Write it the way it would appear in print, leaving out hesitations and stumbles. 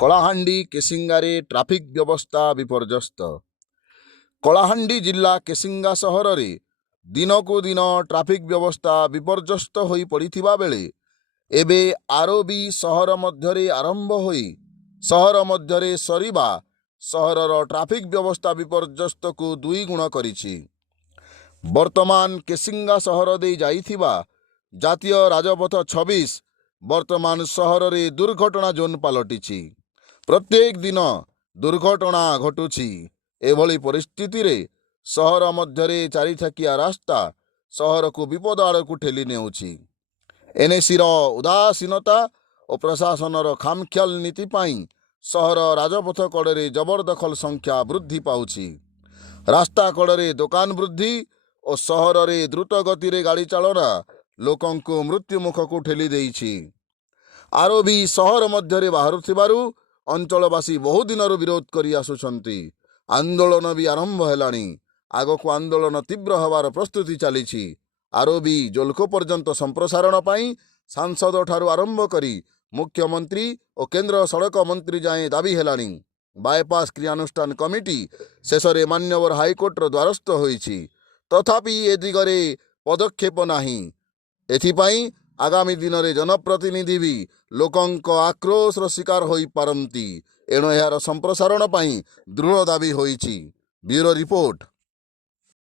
Kalahandi କେସିଙ୍ଗାରେ traffic ବ୍ୟବସ୍ଥା ବିପର୍ଯ୍ୟସ୍ତ। କଳାହାଣ୍ଡି ଜିଲ୍ଲା କେସିଙ୍ଗା ସହରରେ ଦିନକୁ ଦିନ ଟ୍ରାଫିକ୍ ବ୍ୟବସ୍ଥା ବିପର୍ଯ୍ୟସ୍ତ ହୋଇ ପଡ଼ିଥିବା ବେଳେ ଏବେ ଆରବି ସହର ମଧ୍ୟରେ ଆରମ୍ଭ ହୋଇ ସହର ମଧ୍ୟରେ ସରିବା ସହରର ଟ୍ରାଫିକ୍ ବ୍ୟବସ୍ଥା ବିପର୍ଯ୍ୟସ୍ତକୁ ଦୁଇଗୁଣ କରିଛି। ବର୍ତ୍ତମାନ କେସିଙ୍ଗା ସହର ଦେଇ ଯାଇଥିବା ଜାତୀୟ ରାଜପଥ 26 ବର୍ତ୍ତମାନ ସହରରେ ଦୁର୍ଘଟଣା ଜୋନ୍ ପାଲଟିଛି। ପ୍ରତ୍ୟେକ ଦିନ ଦୁର୍ଘଟଣା ଘଟୁଛି। ଏଭଳି ପରିସ୍ଥିତିରେ ସହର ମଧ୍ୟରେ ଚାରିଥାକିଆ ରାସ୍ତା ସହରକୁ ବିପଦ ଆଡ଼କୁ ଠେଲି ନେଉଛି। ଏନ୍ଏସିର ଉଦାସୀନତା ଓ ପ୍ରଶାସନର ଖାମଖିଆଲ ନୀତି ପାଇଁ ସହର ରାଜପଥ କଡ଼ରେ ଜବରଦଖଲ ସଂଖ୍ୟା ବୃଦ୍ଧି ପାଉଛି। ରାସ୍ତା କଡ଼ରେ ଦୋକାନ ବୃଦ୍ଧି ଓ ସହରରେ ଦ୍ରୁତ ଗତିରେ ଗାଡ଼ି ଚାଳନା ଲୋକଙ୍କୁ ମୃତ୍ୟୁମୁଖକୁ ଠେଲି ଦେଇଛି। ଆରବି ସହର ମଧ୍ୟରେ ବାହାରୁଥିବାରୁ ଅଞ୍ଚଳବାସୀ ବହୁ ଦିନରୁ ବିରୋଧ କରି ଆସୁଛନ୍ତି। ଆନ୍ଦୋଳନ ବି ଆରମ୍ଭ ହେଲାଣି। ଆଗକୁ ଆନ୍ଦୋଳନ ତୀବ୍ର ହେବାର ପ୍ରସ୍ତୁତି ଚାଲିଛି। ଆରବି ଜୋଲ୍କୋ ପର୍ଯ୍ୟନ୍ତ ସମ୍ପ୍ରସାରଣ ପାଇଁ ସାଂସଦ ଠାରୁ ଆରମ୍ଭ କରି ମୁଖ୍ୟମନ୍ତ୍ରୀ ଓ କେନ୍ଦ୍ର ସଡ଼କ ମନ୍ତ୍ରୀ ଯାଏଁ ଦାବି ହେଲାଣି। ବାଇପାସ୍ କ୍ରିୟାନୁଷ୍ଠାନ କମିଟି ଶେଷରେ ମାନ୍ୟବର ହାଇକୋର୍ଟର ଦ୍ୱାରସ୍ଥ ହୋଇଛି। ତଥାପି ଏ ଦିଗରେ ପଦକ୍ଷେପ ନାହିଁ। ଏଥିପାଇଁ ଆଗାମୀ ଦିନରେ ଜନପ୍ରତିନିଧି ବି ଲୋକଙ୍କ ଆକ୍ରୋଶର ଶିକାର ହୋଇପାରନ୍ତି। ଏଣୁ ଏହାର ସମ୍ପ୍ରସାରଣ ପାଇଁ ଦୃଢ଼ ଦାବି ହୋଇଛି। Bureau report.